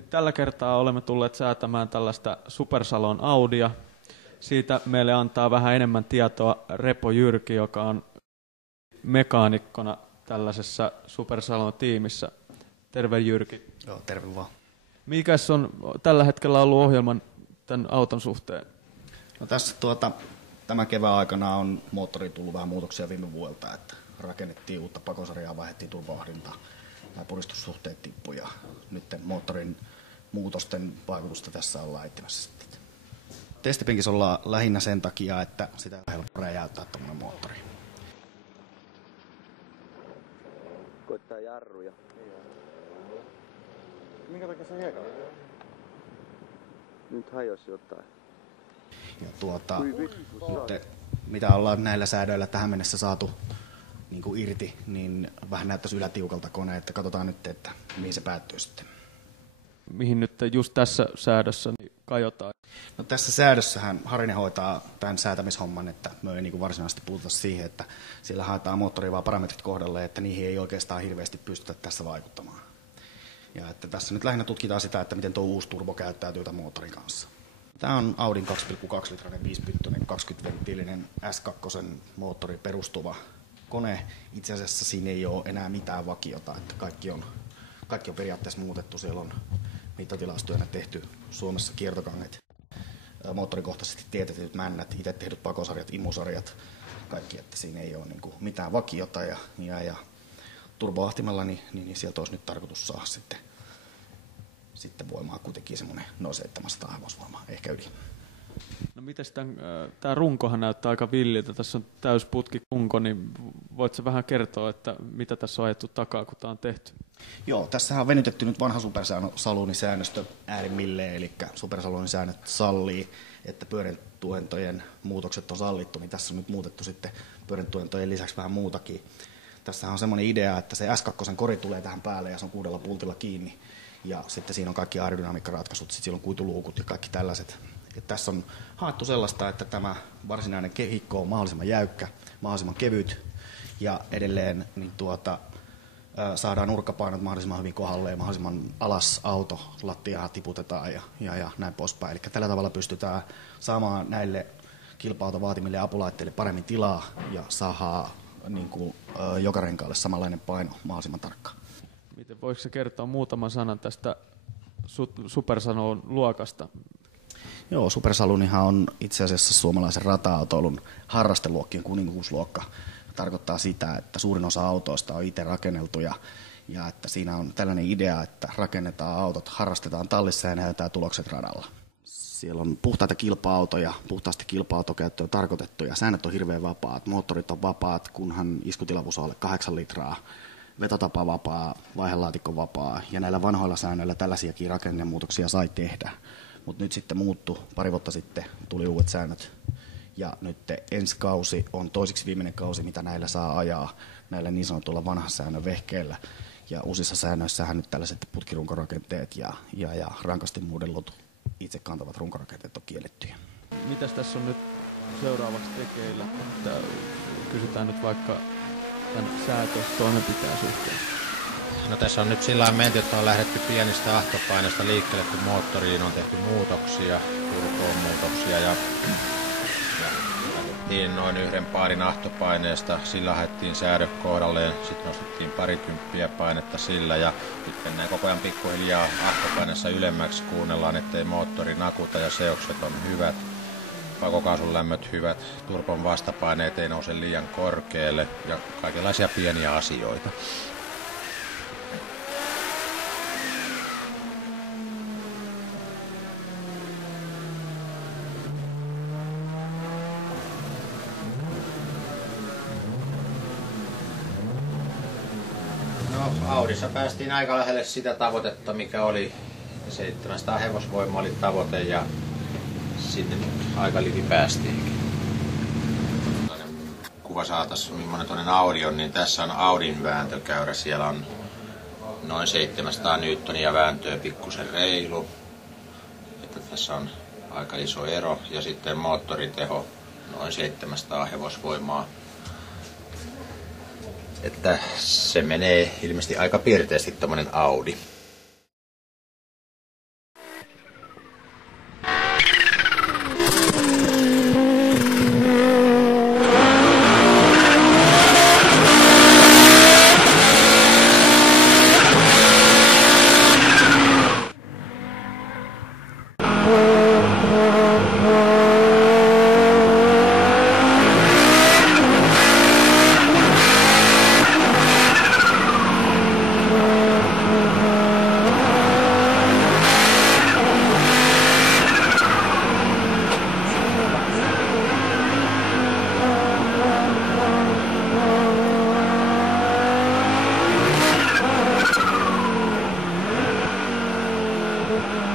Tällä kertaa olemme tulleet säätämään tällaista Supersalon Audia. Siitä meille antaa vähän enemmän tietoa Repo Jyrki, joka on mekaanikkona tällaisessa Supersalon tiimissä. Terve Jyrki. Joo, terve vaan. Mikäs on tällä hetkellä ollut ohjelman tämän auton suhteen? No tässä tämän kevään aikana on moottoriin tullut vähän muutoksia viime vuodelta, että rakennettiin uutta pakosarjaa, vaihdettiin turvaohdintaa, nämä puristussuhteet tippuivat ja nyt moottorin muutosten vaikutusta tässä ollaan etsimässä. Testipenkissä ollaan lähinnä sen takia, että sitä on helppo räjäyttää tuommoinen moottori. Koittaa jarruja. Minkä takia se hiekka? Nyt hajosi jotain. Ja nyt, mitä ollaan näillä säädöillä tähän mennessä saatu niin kuin irti, niin vähän näyttäisi ylätiukalta kone, että katsotaan nyt, että mihin se päättyy sitten. Mihin nyt just tässä säädössä niin kajotaan? No tässä säädössähän Harinen hoitaa tämän säätämishomman, että me ei niin varsinaisesti puututa siihen, että siellä haetaan moottoriin vaan parametrit kohdalle, että niihin ei oikeastaan hirveästi pystytä tässä vaikuttamaan. Ja että tässä nyt lähinnä tutkitaan sitä, että miten tuo uusi turbo käyttäytyy tämän moottorin kanssa. Tämä on Audin 2,2-litrainen 5-pyttyinen 20-venttiilinen S2 moottori perustuva kone. Itse asiassa siinä ei ole enää mitään vakiota, että kaikki on periaatteessa muutettu. Siellä on mittatilastoja tehty Suomessa kiertokanget, moottorikohtaisesti teetetyt männät, itse tehdyt pakosarjat, imusarjat, kaikki, että siinä ei ole mitään vakiota. Ja turboahtimella niin sieltä olisi nyt tarkoitus saada sitten voimaa kuitenkin semmoinen noin 700 hevosvoimaa, ehkä yli. No mites tämä runkohan näyttää aika villiltä, tässä on täysputki runko, niin voitko vähän kertoa, että mitä tässä on ajettu takaa, kun tämä on tehty? Joo, tässähän on venytetty nyt vanha Supersalonin säännöstö äärimmilleen, eli Supersalonin säännöt sallii, että pyörätuentojen muutokset on sallittu, niin tässä on nyt muutettu sitten pyörätuentojen lisäksi vähän muutakin. Tässä on semmoinen idea, että se S2 kori tulee tähän päälle ja se on 6 pultilla kiinni. Ja sitten siinä on kaikki aerodynamiikkaratkaisut, sitten siellä on kuituluukut ja kaikki tällaiset. Ja tässä on haettu sellaista, että tämä varsinainen kehikko on mahdollisimman jäykkä, mahdollisimman kevyt ja edelleen niin saadaan nurkkapainot mahdollisimman hyvin kohdalleen, mahdollisimman alas auto, lattiaa tiputetaan ja näin poispäin. Eli tällä tavalla pystytään saamaan näille kilpa-auton vaatimille apulaitteille paremmin tilaa ja saadaan joka renkaalle samanlainen paino mahdollisimman tarkkaan. Miten voiko se kertoa muutaman sanan tästä Supersalon luokasta? Joo, Supersalonihan on itse asiassa suomalaisen rata-autoilun harrasteluokkien kuninkuusluokka. Tarkoittaa sitä, että suurin osa autoista on itse rakenneltu ja että siinä on tällainen idea, että rakennetaan autot, harrastetaan tallissa ja näytetään tulokset radalla. Siellä on puhtaita kilpa-autoja, puhtaasti kilpa-autokäyttöön tarkoitettuja. Säännöt on hirveän vapaat, moottorit on vapaat, kunhan iskutilavuus on alle 8 litraa. Vetotapa vapaa, vaihelaatikko vapaa ja näillä vanhoilla säännöillä tällaisiakin rakennemuutoksia sai tehdä. Mutta nyt sitten muuttui, pari vuotta sitten tuli uudet säännöt ja nyt ensi kausi on toiseksi viimeinen kausi, mitä näillä saa ajaa näillä niin sanotulla vanhan säännön vehkeillä. Ja uusissa säännöissähän nyt tällaiset putkirunkorakenteet ja rankasti muudellut itse kantavat runkorakenteet on kiellettyjä. Mitäs tässä on nyt seuraavaksi tekeillä? Kysytään nyt vaikka tämän säätöstoimenpiteen suhteen. No tässä on nyt sillä lailla menty, että on lähdetty pienistä ahtopaineista liikkeelle, kun moottoriin on tehty muutoksia, turboon muutoksia ja lähdettiin noin 1 paarin ahtopaineesta, sillä haettiin säädö kohdalleen, sitten nostettiin parikymppiä painetta sillä ja nyt mennään koko ajan pikkuhiljaa ahtopaineessa ylemmäksi, kuunnellaan, ettei moottori nakuta ja seokset on hyvät. Pakokaasun lämmöt hyvät, turbon vastapaineet ei nouse liian korkealle ja kaikenlaisia pieniä asioita. No, Audissa päästiin aika lähelle sitä tavoitetta, mikä oli 700 hevosvoimaa oli tavoite ja sinne aika liki päästiinkin. Kuva saataisiin, millainen toinen Audi on, niin tässä on Audin vääntökäyrä. Siellä on noin 700 newtonia vääntöä, pikkusen reilu. Että tässä on aika iso ero. Ja sitten moottoriteho noin 700 hevosvoimaa. Että se menee ilmeisesti aika pirteästi tommonen Audi. Thank you.